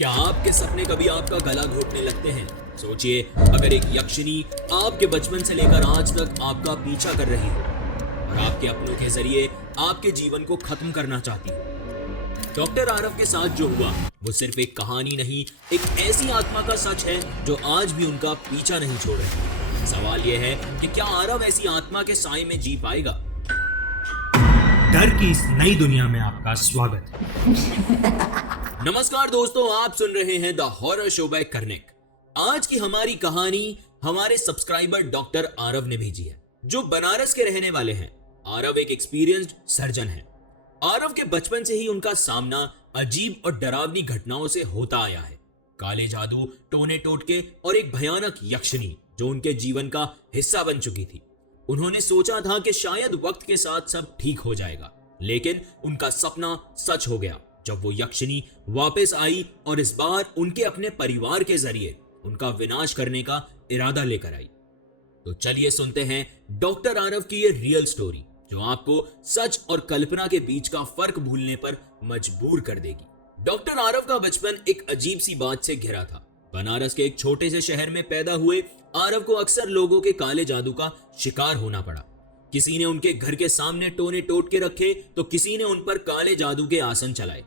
क्या आपके सपने कभी आपका गला घोटने लगते हैं? सोचिए, अगर एक यक्षिनी आपके बचपन से लेकर आज तक आपका पीछा कर रही हो और आपके अपनों के जरिए आपके जीवन को खत्म करना चाहती हो। डॉक्टर आरव के साथ जो हुआ वो सिर्फ एक कहानी नहीं, एक ऐसी आत्मा का सच है जो आज भी उनका पीछा नहीं छोड़ रही। सवाल यह है कि क्या आरव ऐसी आत्मा के साए में जी पाएगा? डर की इस नई दुनिया में आपका स्वागत है। नमस्कार दोस्तों, आप सुन रहे हैं the horror show by Karnik. आज की हमारी कहानी हमारे सब्सक्राइबर डॉक्टर आरव ने भेजी है, जो बनारस के रहने वाले हैं। आरव एक एक्सपीरियंस्ड सर्जन है। आरव के बचपन से ही उनका सामना अजीब और डरावनी घटनाओं से होता आया है। काले जादू, टोने टोटके और एक भयानक यक्षिनी जो उनके जीवन का हिस्सा बन चुकी थी। उन्होंने सोचा था कि शायद वक्त के साथ सब ठीक हो जाएगा, लेकिन उनका सपना सच हो गया जब वो यक्षिनी वापस आई और इस बार उनके अपने परिवार के जरिए उनका विनाश करने का इरादा लेकर आई। तो चलिए सुनते हैं डॉक्टर आरव की ये रियल स्टोरी, जो आपको सच और कल्पना के बीच का फर्क भूलने पर मजबूर कर देगी। डॉक्टर आरव का बचपन एक अजीब सी बात से घिरा था। बनारस के एक छोटे से शहर में पैदा हुए आरव को अक्सर लोगों के काले जादू का शिकार होना पड़ा। किसी ने उनके घर के सामने टोने टोट के रखे तो किसी ने उन पर काले जादू के आसन चलाए।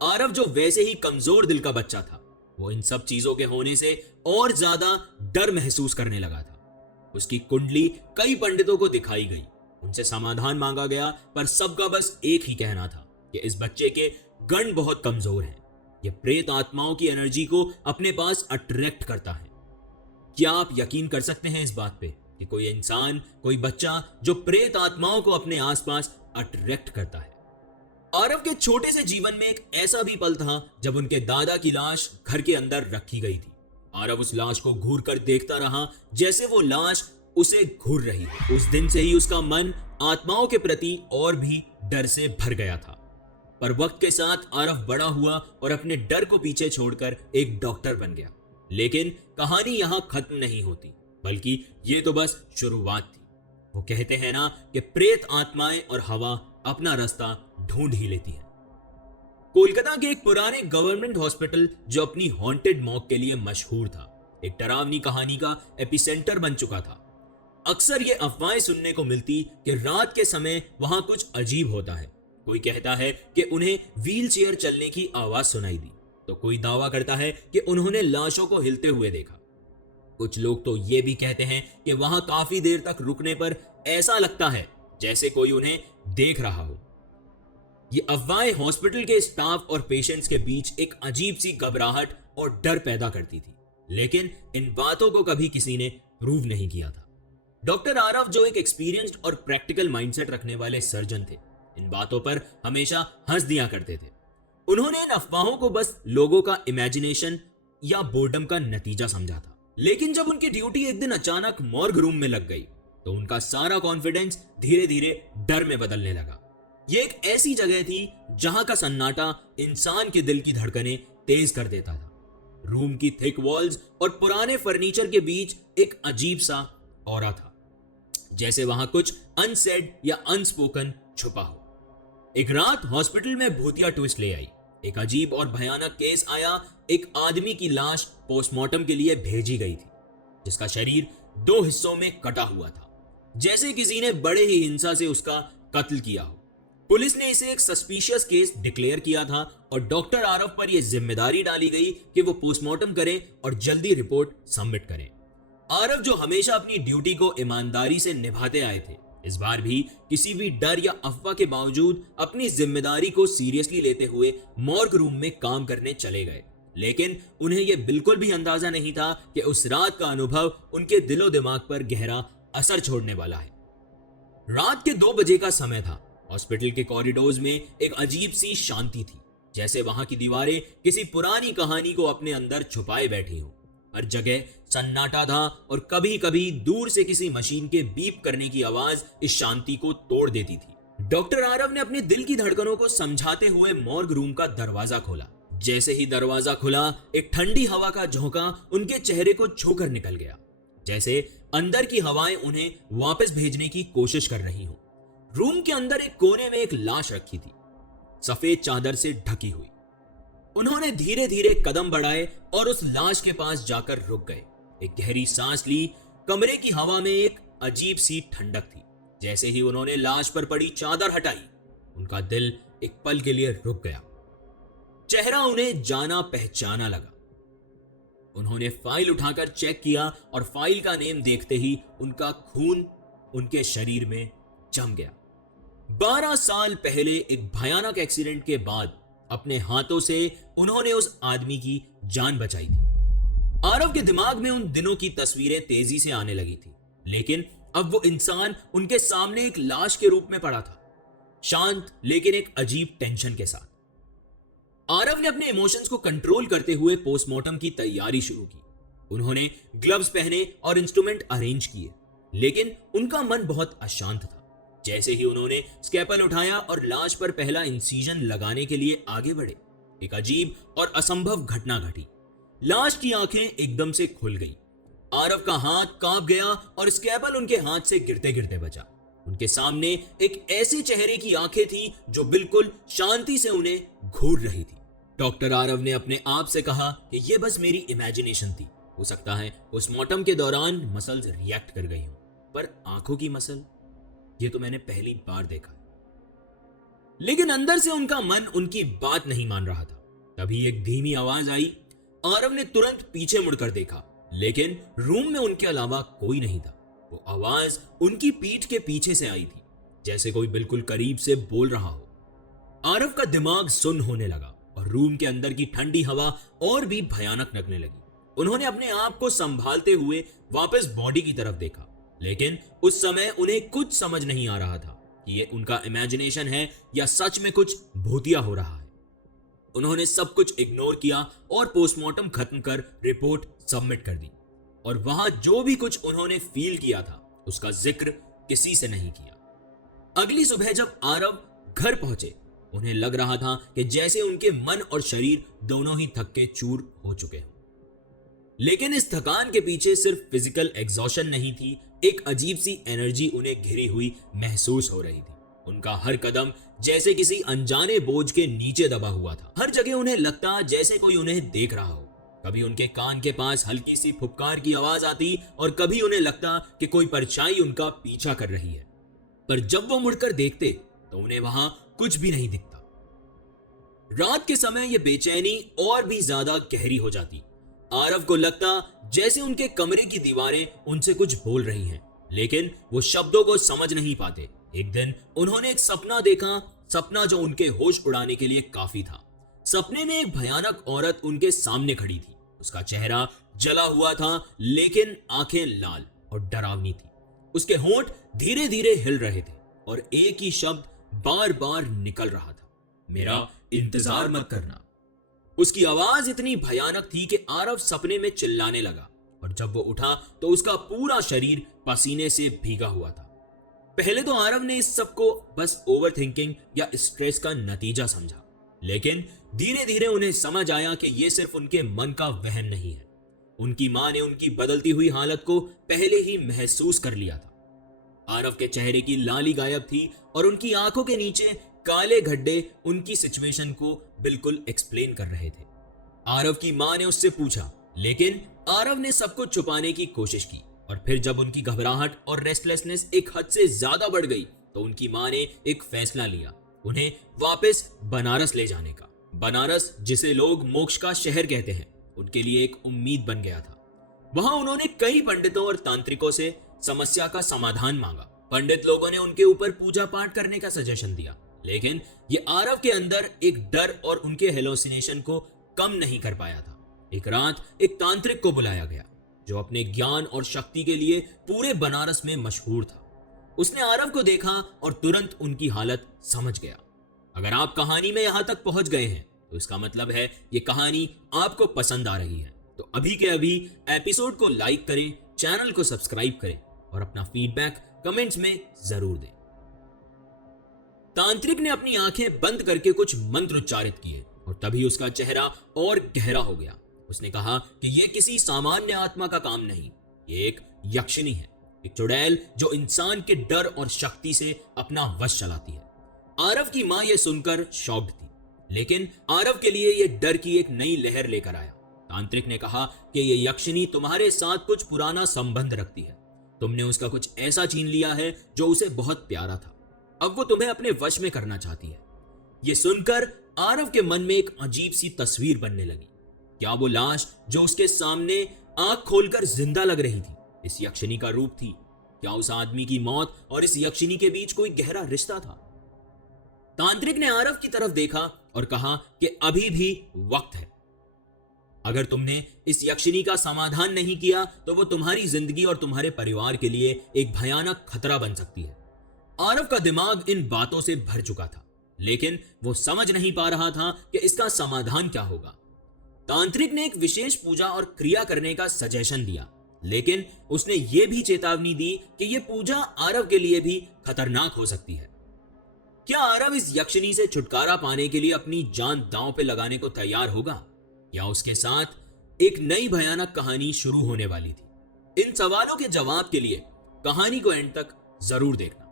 आरव, जो वैसे ही कमजोर दिल का बच्चा था, वो इन सब चीजों के होने से और ज्यादा डर महसूस करने लगा था। उसकी कुंडली कई पंडितों को दिखाई गई, उनसे समाधान मांगा गया, पर सबका बस एक ही कहना था कि इस बच्चे के गण बहुत कमजोर हैं। यह प्रेत आत्माओं की एनर्जी को अपने पास अट्रैक्ट करता है। क्या आप यकीन कर सकते हैं इस बात पे कि कोई इंसान, कोई बच्चा जो प्रेत आत्माओं को अपने आसपास अट्रैक्ट करता है? आरव के छोटे से जीवन में एक ऐसा भी पल था जब उनके दादा की लाश घर के अंदर रखी गई थी। आरव उस लाश को घूर कर देखता रहा, जैसे वो लाश उसे घूर रही है। उस दिन से ही उसका मन आत्माओं के प्रति और भी डर से भर गया था। पर वक्त के साथ आरव बड़ा हुआ और अपने डर को पीछे छोड़कर एक डॉक्टर बन गया। लेकिन कहानी यहां खत्म नहीं होती, बल्कि ये तो बस शुरुआत थी। वो कहते हैं ना कि प्रेत आत्माएं और हवा अपना रास्ता ढूंढ ही लेती है। कोलकाता के एक पुराने गवर्नमेंट हॉस्पिटल, जो अपनी हॉन्टेड मॉक के लिए मशहूर था, एक डरावनी कहानी का एपिसेंटर बन चुका था। अक्सर ये अफवाहें सुनने को मिलती कि रात के समय वहां कुछ अजीब होता है। कोई कहता है कि उन्हें व्हील चेयर चलने की आवाज सुनाई दी, तो कोई दावा करता है कि उन्होंने लाशों को हिलते हुए देखा। कुछ लोग तो ये भी कहते हैं कि वहां काफी देर तक रुकने पर ऐसा लगता है जैसे कोई उन्हें देख रहा हो। ये अफवाहें हॉस्पिटल के स्टाफ और पेशेंट्स के बीच एक अजीब सी घबराहट और डर पैदा करती थी, लेकिन इन बातों को कभी किसी ने प्रूव नहीं किया था। डॉक्टर आरव, जो एक एक्सपीरियंस्ड और प्रैक्टिकल माइंडसेट रखने वाले सर्जन थे, इन बातों पर हमेशा हंस दिया करते थे। उन्होंने इन अफवाहों को बस लोगों का इमेजिनेशन या बोर्डम का नतीजा समझा था। लेकिन जब उनकी ड्यूटी एक दिन अचानक मॉर्ग रूम में लग गई, तो उनका सारा कॉन्फिडेंस धीरे धीरे डर में बदलने लगा। यह एक ऐसी जगह थी जहां का सन्नाटा इंसान के दिल की धड़कनें तेज कर देता था। रूम की थिक वॉल्स और पुराने फर्नीचर के बीच एक अजीब सा ऑरा था, जैसे वहां कुछ अनसेड या अनस्पोकन छुपा हो। एक रात हॉस्पिटल में भूतिया ट्विस्ट ले आई। एक अजीब और भयानक केस आया। एक आदमी की लाश पोस्टमार्टम के लिए भेजी गई थी, जिसका शरीर 2 हिस्सों में कटा हुआ था, जैसे किसी ने बड़े ही हिंसा से उसका कत्ल किया हो। पुलिस ने इसे एक सस्पिशियस केस डिक्लेयर किया था और डॉक्टर आरव पर यह जिम्मेदारी डाली गई कि वो पोस्टमार्टम करें और जल्दी रिपोर्ट सबमिट करें। आरव, जो हमेशा अपनी ड्यूटी को ईमानदारी से निभाते आए थे, इस बार भी किसी भी डर या अफवाह के बावजूद अपनी जिम्मेदारी को सीरियसली लेते हुए मॉर्ग रूम में काम करने चले गए। लेकिन उन्हें यह बिल्कुल भी अंदाजा नहीं था कि उस रात का अनुभव उनके दिलो दिमाग पर गहरा असर छोड़ने वाला है। रात के 2 बजे का समय था। हॉस्पिटल के कॉरिडोर्स में एक अजीब सी शांति थी, जैसे वहां की दीवारें किसी पुरानी कहानी को अपने अंदर छुपाए बैठी हो। हर जगह सन्नाटा था और कभी कभी दूर से किसी मशीन के बीप करने की आवाज इस शांति को तोड़ देती थी। डॉक्टर आरव ने अपने दिल की धड़कनों को समझाते हुए मॉर्ग रूम का दरवाजा खोला। जैसे ही दरवाजा खुला, एक ठंडी हवा का झोंका उनके चेहरे को छूकर निकल गया, जैसे अंदर की हवाएं उन्हें वापस भेजने की कोशिश कर रही हो। रूम के अंदर एक कोने में एक लाश रखी थी, सफेद चादर से ढकी हुई। उन्होंने धीरे धीरे कदम बढ़ाए और उस लाश के पास जाकर रुक गए। एक गहरी सांस ली। कमरे की हवा में एक अजीब सी ठंडक थी। जैसे ही उन्होंने लाश पर पड़ी चादर हटाई, उनका दिल एक पल के लिए रुक गया। चेहरा उन्हें जाना पहचाना लगा। उन्होंने फाइल उठाकर चेक किया और फाइल का नेम देखते ही उनका खून उनके शरीर में जम गया। 12 साल पहले एक भयानक एक्सीडेंट के बाद अपने हाथों से उन्होंने उस आदमी की जान बचाई थी। आरव के दिमाग में उन दिनों की तस्वीरें तेजी से आने लगी थी, लेकिन अब वो इंसान उनके सामने एक लाश के रूप में पड़ा था, शांत लेकिन एक अजीब टेंशन के साथ। आरव ने अपने इमोशंस को कंट्रोल करते हुए पोस्टमार्टम की तैयारी शुरू की। उन्होंने ग्लव्स पहने और इंस्ट्रूमेंट अरेंज किए, लेकिन उनका मन बहुत अशांत था। जैसे ही उन्होंने स्कैपल उठाया और लाश पर पहला इंसिजन लगाने के लिए आगे बढ़े, एक अजीब और असंभव घटना घटी। लाश की आंखें एकदम से खुल गईं। आरव का हाथ कांप गया और स्कैपल उनके हाथ से गिरते गिरते बचा। उनके सामने एक ऐसे चेहरे की आंखें थी जो बिल्कुल शांति से उन्हें घूर रही थी। डॉक्टर आरव ने अपने आप से कहा कि यह बस मेरी इमेजिनेशन थी। हो सकता है पोस्टमार्टम के दौरान मसल्स रिएक्ट कर गई हों, पर आंखों की मसल, ये तो मैंने पहली बार देखा। लेकिन अंदर से उनका मन उनकी बात नहीं मान रहा था। तभी एक धीमी आवाज आई। आरव ने तुरंत पीछे मुड़कर देखा, लेकिन रूम में उनके अलावा कोई नहीं था। वो आवाज उनकी पीठ के पीछे से आई थी, जैसे कोई बिल्कुल करीब से बोल रहा हो। आरव का दिमाग सुन्न होने लगा और रूम के अंदर की ठंडी हवा और भी भयानक लगने लगी। उन्होंने अपने आप को संभालते हुए वापस बॉडी की तरफ देखा, लेकिन उस समय उन्हें कुछ समझ नहीं आ रहा था कि ये उनका इमेजिनेशन है या सच में कुछ भूतिया हो रहा है। उन्होंने सब कुछ इग्नोर किया और पोस्टमार्टम खत्म कर रिपोर्ट सबमिट कर दी। और वहां जो भी कुछ उन्होंने फील किया था, उसका जिक्र किसी से नहीं किया। अगली सुबह जब आरव घर पहुंचे, उन्हें लग रहा था कि जैसे उनके मन और शरीर दोनों ही थक के चूर हो चुके हों। लेकिन इस थकान के पीछे सिर्फ फिजिकल एग्जॉशन नहीं थी, एक अजीब सी एनर्जी उन्हें घिरी हुई महसूस हो रही थी। उनका हर कदम जैसे किसी अनजाने बोझ के नीचे दबा हुआ था। हर जगह उन्हें लगता जैसे कोई उन्हें देख रहा हो। कभी उनके कान के पास हल्की सी फुफकार की आवाज आती और कभी उन्हें लगता कि कोई परछाई उनका पीछा कर रही है। पर जब वो मुड़कर देखते तो उन्हें वहां कुछ भी नहीं दिखता। रात के समय यह बेचैनी और भी ज्यादा गहरी हो जाती। आरव को लगता जैसे उनके कमरे की दीवारें उनसे कुछ बोल रही हैं, लेकिन वो शब्दों को समझ नहीं पाते। एक दिन उन्होंने एक सपना देखा, सपना जो उनके होश उड़ाने के लिए काफी था। सपने में एक भयानक औरत उनके सामने खड़ी थी। उसका चेहरा जला हुआ था, लेकिन आंखें लाल और डरावनी थी। उसके होंठ धीरे धीरे हिल रहे थे और एक ही शब्द बार बार निकल रहा था, मेरा इंतजार मत करना। उसकी आवाज इतनी भयानक थी कि आरव सपने में चिल्लाने लगा और जब वो उठा तो उसका पूरा शरीर पसीने से भीगा हुआ था। पहले तो आरव ने इस सब को बस ओवरथिंकिंग या स्ट्रेस का नतीजा समझा, लेकिन धीरे धीरे उन्हें समझ आया कि यह सिर्फ उनके मन का वहम नहीं है। उनकी मां ने उनकी बदलती हुई हालत को पहले ही महसूस कर लिया था। आरव के चेहरे की लाली गायब थी और उनकी आंखों के नीचे काले गड्ढे उनकी सिचुएशन को बिल्कुल एक्सप्लेन कर रहे थे। आरव की मां ने उससे पूछा, लेकिन आरव ने सब कुछ छुपाने की कोशिश की। और फिर जब उनकी घबराहट और रेस्टलेसनेस एक हद से ज्यादा बढ़ गई तो उनकी मां ने एक फैसला लिया, उन्हें वापस बनारस ले जाने का। बनारस, जिसे लोग मोक्ष का शहर कहते हैं, उनके लिए एक उम्मीद बन गया था। वहां उन्होंने कई पंडितों और तांत्रिकों से समस्या का समाधान मांगा। पंडित लोगों ने उनके ऊपर पूजा पाठ करने का सजेशन दिया, लेकिन ये आरव के अंदर एक डर और उनके हेलोसिनेशन को कम नहीं कर पाया था। एक रात एक तांत्रिक को बुलाया गया जो अपने ज्ञान और शक्ति के लिए पूरे बनारस में मशहूर था। उसने आरव को देखा और तुरंत उनकी हालत समझ गया। अगर आप कहानी में यहां तक पहुंच गए हैं तो इसका मतलब है ये कहानी आपको पसंद आ रही है। तो अभी के अभी एपिसोड को लाइक करें, चैनल को सब्सक्राइब करें और अपना फीडबैक कमेंट्स में जरूर दें। तांत्रिक ने अपनी आंखें बंद करके कुछ मंत्र उच्चारित किए और तभी उसका चेहरा और गहरा हो गया। उसने कहा कि यह किसी सामान्य आत्मा का काम नहीं, ये एक यक्षिणी है, एक चुड़ैल जो इंसान के डर और शक्ति से अपना वश चलाती है। आरव की मां यह सुनकर शॉक्ड थी। लेकिन आरव के लिए यह डर की एक नई लहर लेकर आया। तांत्रिक ने कहा कि ये यक्षिनी तुम्हारे साथ कुछ पुराना संबंध रखती है। तुमने उसका कुछ ऐसा छीन लिया है जो उसे बहुत प्यारा था। अब वो तुम्हें अपने वश में करना चाहती है। ये सुनकर आरव के मन में एक अजीब सी तस्वीर बनने लगी। क्या वो लाश जो उसके सामने आंख खोलकर जिंदा लग रही थी इस यक्षिनी का रूप थी? क्या उस आदमी की मौत और इस यक्षिनी के बीच कोई गहरा रिश्ता था? तांत्रिक ने आरव की तरफ देखा और कहा कि अभी भी वक्त है। अगर तुमने इस यक्षिनी का समाधान नहीं किया तो वो तुम्हारी जिंदगी और तुम्हारे परिवार के लिए एक भयानक खतरा बन सकती है। आरव का दिमाग इन बातों से भर चुका था, लेकिन वो समझ नहीं पा रहा था कि इसका समाधान क्या होगा। तांत्रिक ने एक विशेष पूजा और क्रिया करने का सजेशन दिया, लेकिन उसने ये भी चेतावनी दी कि यह पूजा आरव के लिए भी खतरनाक हो सकती है। क्या आरव इस यक्षिनी से छुटकारा पाने के लिए अपनी जान दांव पे लगाने को तैयार होगा, या उसके साथ एक नई भयानक कहानी शुरू होने वाली थी? इन सवालों के जवाब के लिए कहानी को एंड तक जरूर देखना।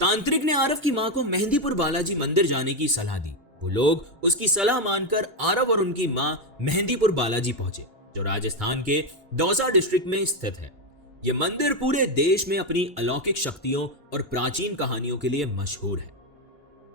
तांत्रिक ने आरव की मां को मेहंदीपुर बालाजी मंदिर जाने की सलाह दी। वो लोग उसकी सलाह मानकर आरव और उनकी मां मेहंदीपुर बालाजी पहुंचे, जो राजस्थान के दौसा डिस्ट्रिक्ट में स्थित है। यह मंदिर पूरे देश में अपनी अलौकिक शक्तियों और प्राचीन कहानियों के लिए मशहूर है।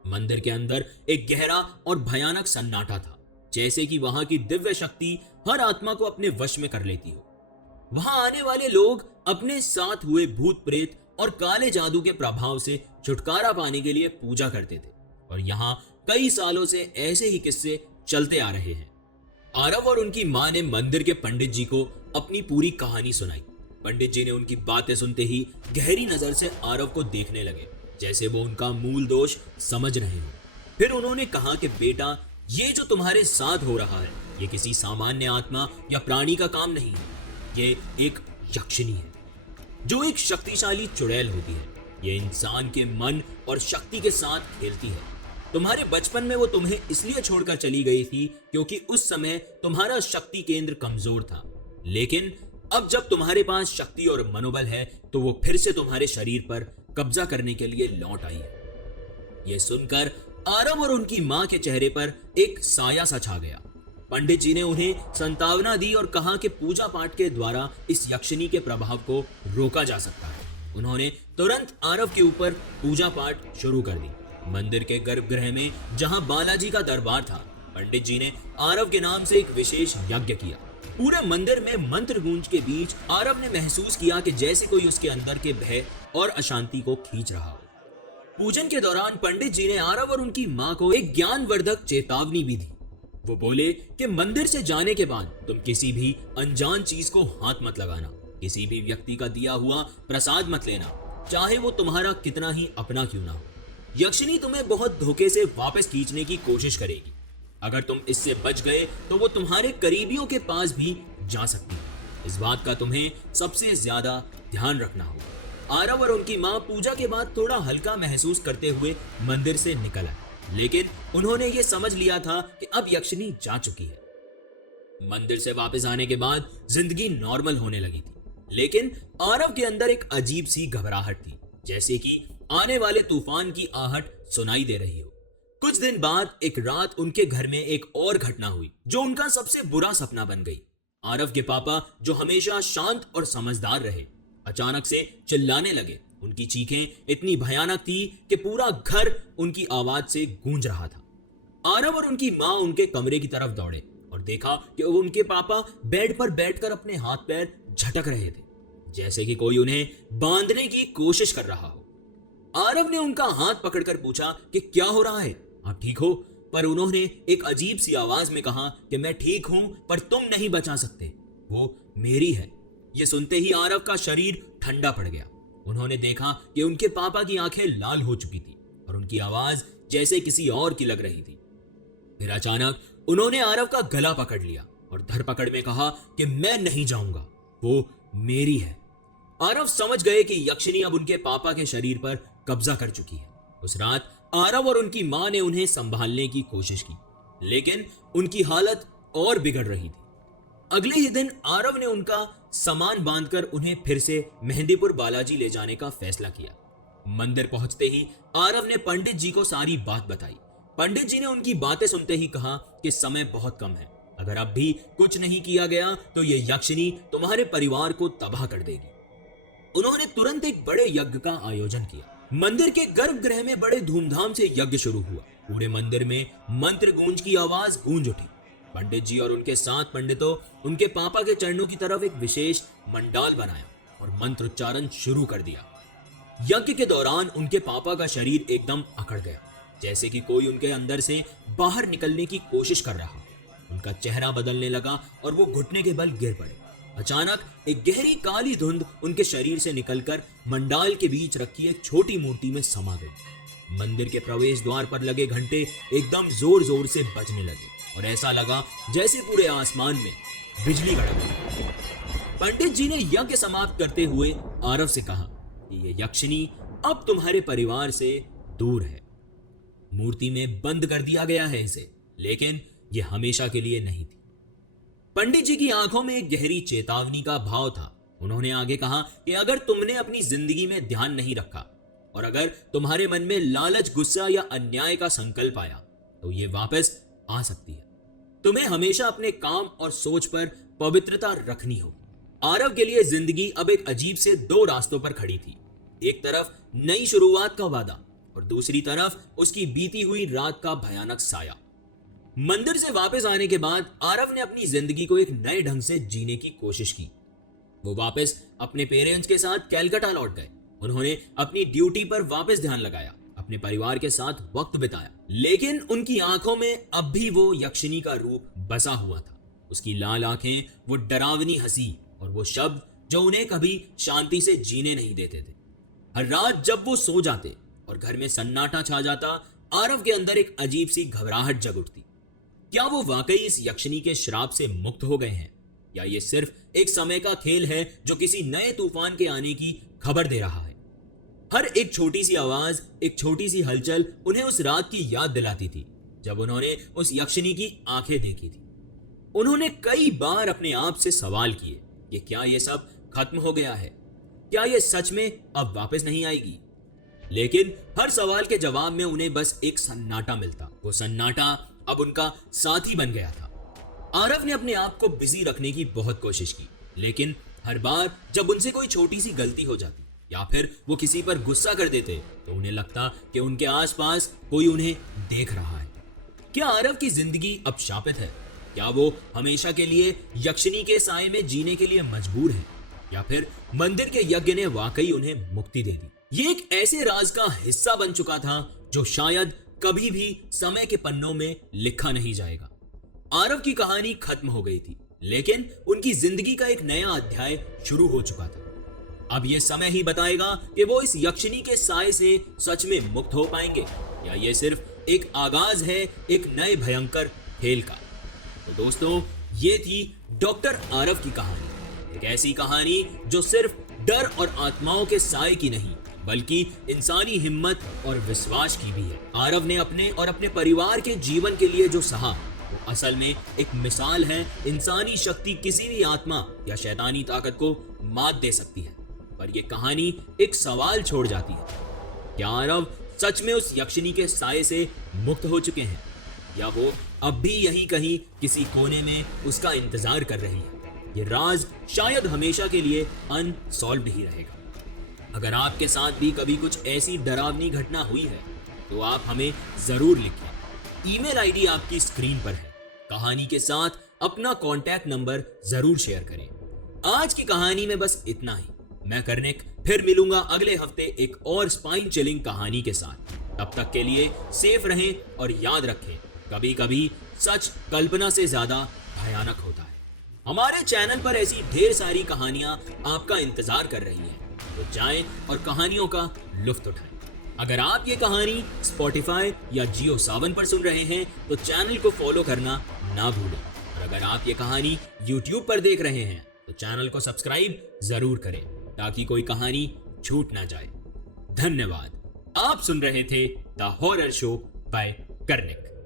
मंदिर के अंदर एक गहरा और भयानक सन्नाटा था, जैसे कि वहां की दिव्य शक्ति हर आत्मा को अपने वश में कर लेती हो। वहां आने वाले लोग अपने साथ हुए भूत प्रेत और काले जादू के प्रभाव से छुटकारा पाने के लिए पूजा करते थे, और यहाँ कई सालों से ऐसे ही किस्से चलते आ रहे हैं। आरव और उनकी मां ने मंदिर के पंडित जी को अपनी पूरी कहानी सुनाई। पंडित जी ने उनकी बातें सुनते ही गहरी नजर से आरव को देखने लगे, जैसे वो उनका मूल दोष समझ रहे हो। फिर उन्होंने कहा कि बेटा, ये जो तुम्हारे साथ हो रहा है, ये किसी सामान्य आत्मा या प्राणी का काम नहीं है। ये एक यक्षिनी है, जो एक शक्तिशाली चुड़ैल होती है। ये इंसान के मन और शक्ति के साथ खेलती है। तुम्हारे बचपन में वो तुम्हें इसलिए छोड़कर चली गई थी क्योंकि उस समय तुम्हारा शक्ति केंद्र कमजोर था, लेकिन अब जब तुम्हारे पास शक्ति और मनोबल है तो वो फिर से तुम्हारे शरीर पर कब्जा करने के लिए लौट आई है। यह सुनकर आरव और उनकी मां के चेहरे पर एक साया सा छा गया। पंडित जी ने उन्हें संतावना दी और कहा कि पूजा पाठ के द्वारा इस यक्षिनी के प्रभाव को रोका जा सकता है। उन्होंने तुरंत आरव के ऊपर पूजा पाठ शुरू कर दी। मंदिर के गर्भगृह में जहां बालाजी का दरबार था, पंडित जी ने आरव के नाम से एक विशेष यज्ञ किया। पूरे मंदिर में मंत्र गूंज के बीच आरव ने महसूस किया कि जैसे कोई उसके अंदर के भय और अशांति को खींच रहा हो। पूजन के दौरान पंडित जी ने आरव और उनकी मां को एक ज्ञानवर्धक चेतावनी भी दी। वो बोले कि मंदिर से जाने के बाद तुम किसी भी अनजान चीज को हाथ मत लगाना, किसी भी व्यक्ति का दिया हुआ प्रसाद मत लेना, चाहे वो तुम्हारा कितना ही अपना क्यों ना हो। यक्षिनी तुम्हें बहुत धोखे से वापस खींचने की कोशिश करेगी। अगर तुम इससे बच गए तो वो तुम्हारे करीबियों के पास भी जा सकती है। इस बात का तुम्हें सबसे ज्यादा ध्यान रखना होगा। आरव और उनकी मां पूजा के बाद थोड़ा हल्का महसूस करते हुए मंदिर से निकल आए, लेकिन उन्होंने ये समझ लिया था कि अब यक्षिनी जा चुकी है। मंदिर से वापस आने के बाद जिंदगी नॉर्मल होने लगी थी, लेकिन आरव के अंदर एक अजीब सी घबराहट थी, जैसे कि आने वाले तूफान की आहट सुनाई दे रही हो। कुछ दिन बाद एक रात उनके घर में एक और घटना हुई जो उनका सबसे बुरा सपना बन गई। आरव के पापा, जो हमेशा शांत और समझदार रहे, अचानक से चिल्लाने लगे। उनकी चीखें इतनी भयानक थी कि पूरा घर उनकी आवाज से गूंज रहा था। आरव और उनकी मां उनके कमरे की तरफ दौड़े और देखा कि उनके पापा बेड पर बैठकर अपने हाथ पैर झटक रहे थे, जैसे कि कोई उन्हें बांधने की कोशिश कर रहा हो। आरव ने उनका हाथ पकड़कर पूछा कि क्या हो रहा है, आप ठीक हो? पर उन्होंने एक अजीब सी आवाज में कहा कि मैं ठीक हूं, पर तुम नहीं बचा सकते, वो मेरी है। यह सुनते ही आरव का शरीर ठंडा पड़ गया। उन्होंने देखा कि उनके पापा की आंखें लाल हो चुकी थी और उनकी आवाज जैसे किसी और की लग रही थी। फिर अचानक उन्होंने आरव का गला पकड़ लिया और धरपकड़ में कहा कि मैं नहीं जाऊंगा, वो मेरी है। आरव समझ गए कि यक्षिनी अब उनके पापा के शरीर पर कब्जा कर चुकी है। उस रात आरव और उनकी मां ने उन्हें संभालने की कोशिश की, लेकिन उनकी हालत और बिगड़ रही थी। अगले ही दिन आरव ने उनका सामान बांधकर उन्हें फिर से मेहंदीपुर बालाजी ले जाने का फैसला किया। मंदिर पहुंचते ही आरव ने पंडित जी को सारी बात बताई। पंडित जी ने उनकी बातें सुनते ही कहा कि समय बहुत कम है, अगर अब भी कुछ नहीं किया गया तो ये यक्षिनी तुम्हारे परिवार को तबाह कर देगी। उन्होंने तुरंत एक बड़े यज्ञ का आयोजन किया। मंदिर के गर्भगृह में बड़े धूमधाम से यज्ञ शुरू हुआ। पूरे मंदिर में मंत्र गूंज की आवाज गूंज उठी। पंडित जी और उनके 7 पंडितों उनके पापा के चरणों की तरफ एक विशेष मंडाल बनाया और मंत्र उच्चारण शुरू कर दिया। यज्ञ के दौरान उनके पापा का शरीर एकदम अकड़ गया, जैसे कि कोई उनके अंदर से बाहर निकलने की कोशिश कर रहा। उनका चेहरा बदलने लगा और वो घुटने के बल गिर पड़े। अचानक एक गहरी काली धुंध उनके शरीर से निकलकर मंडाल के बीच रखी एक छोटी मूर्ति में समा गई। मंदिर के प्रवेश द्वार पर लगे घंटे एकदम जोर जोर से बजने लगे और ऐसा लगा जैसे पूरे आसमान में बिजली कड़क गई। पंडित जी ने यज्ञ समाप्त करते हुए आरव से कहा कि ये यक्षिनी अब तुम्हारे परिवार से दूर है। मूर्ति में बंद कर दिया गया है इसे, लेकिन ये हमेशा के लिए नहीं थी। पंडित जी की आंखों में एक गहरी चेतावनी का भाव था। उन्होंने आगे कहा कि अगर तुमने अपनी जिंदगी में ध्यान नहीं रखा और अगर तुम्हारे मन में लालच, गुस्सा या अन्याय का संकल्प आया तो ये वापस आ सकती है। तुम्हें हमेशा अपने काम और सोच पर पवित्रता रखनी होगी। आरव के लिए जिंदगी अब एक अजीब से 2 रास्तों पर खड़ी थी। एक तरफ नई शुरुआत का वादा और दूसरी तरफ उसकी बीती हुई रात का भयानक साया। मंदिर से वापस आने के बाद आरव ने अपनी जिंदगी को एक नए ढंग से जीने की कोशिश की। वो वापस अपने पेरेंट्स के साथ कलकत्ता लौट गए। उन्होंने अपनी ड्यूटी पर वापस ध्यान लगाया, अपने परिवार के साथ वक्त बिताया, लेकिन उनकी आंखों में अब भी वो यक्षिनी का रूप बसा हुआ था। उसकी लाल आंखें, वो डरावनी हंसी और वो शब्द जो उन्हें कभी शांति से जीने नहीं देते थे। हर रात जब वो सो जाते और घर में सन्नाटा छा जाता, आरव के अंदर एक अजीब सी घबराहट जग उठती। क्या वो वाकई इस यक्षिनी के श्राप से मुक्त हो गए हैं, या ये सिर्फ एक समय का खेल है जो किसी नए तूफान के आने की खबर दे रहा है। हर एक छोटी सी आवाज, एक छोटी सी हलचल उन्हें उस रात की याद दिलाती थी जब उन्होंने उस यक्षिनी की आंखें देखी थी। उन्होंने कई बार अपने आप से सवाल किए कि क्या ये सब खत्म हो गया है, क्या ये सच में अब वापस नहीं आएगी। लेकिन हर सवाल के जवाब में उन्हें बस एक सन्नाटा मिलता। वो सन्नाटा अब उनका साथी बन गया था। आरव ने अपने आप को बिजी रखने की बहुत कोशिश की, लेकिन हर बार जब उनसे कोई छोटी सी गलती हो जाती या फिर वो किसी पर गुस्सा कर देते तो उन्हें लगता कि उनके आसपास कोई उन्हें देख रहा है। क्या आरव की जिंदगी अब शापित है? क्या वो हमेशा के लिए यक्षिनी के साए में जीने के लिए मजबूर है, या फिर मंदिर के यज्ञ ने वाकई उन्हें मुक्ति दे दी? ये एक ऐसे राज का हिस्सा बन चुका था जो शायद कभी भी समय के पन्नों में लिखा नहीं जाएगा। आरव की कहानी खत्म हो गई थी, लेकिन उनकी जिंदगी का एक नया अध्याय शुरू हो चुका था। अब यह समय ही बताएगा कि वो इस यक्षिनी के साए से सच में मुक्त हो पाएंगे, या ये सिर्फ एक आगाज है एक नए भयंकर खेल का। तो दोस्तों, ये थी डॉक्टर आरव की कहानी। एक ऐसी कहानी जो सिर्फ डर और आत्माओं के साए की नहीं, बल्कि इंसानी हिम्मत और विश्वास की भी है। आरव ने अपने और अपने परिवार के जीवन के लिए जो सहा, वो असल में एक मिसाल है। इंसानी शक्ति किसी भी आत्मा या शैतानी ताकत को मात दे सकती है, पर यह कहानी एक सवाल छोड़ जाती है। क्या आरव सच में उस यक्षिनी के साए से मुक्त हो चुके हैं, या वो अब भी यहीं कहीं किसी कोने में उसका इंतजार कर रही है? ये राज शायद हमेशा के लिए अनसॉल्व्ड ही रहेगा। अगर आपके साथ भी कभी कुछ ऐसी डरावनी घटना हुई है तो आप हमें जरूर लिखें। ईमेल आईडी आपकी स्क्रीन पर है। कहानी के साथ अपना कॉन्टैक्ट नंबर जरूर शेयर करें। आज की कहानी में बस इतना ही। मैं कर्णिक फिर मिलूंगा अगले हफ्ते एक और स्पाइन चिलिंग कहानी के साथ। तब तक के लिए सेफ रहें और याद रखें, कभी कभी सच कल्पना से ज्यादा भयानक होता है। हमारे चैनल पर ऐसी ढेर सारी कहानियां आपका इंतजार कर रही हैं, तो जाएं और कहानियों का लुत्फ उठाएं। अगर आप ये कहानी स्पॉटिफाई या जियो सावन पर सुन रहे हैं तो चैनल को फॉलो करना ना भूलें, और अगर आप ये कहानी यूट्यूब पर देख रहे हैं तो चैनल को सब्सक्राइब जरूर करें ताकि कोई कहानी छूट ना जाए। धन्यवाद। आप सुन रहे थे the horror show by Karnik.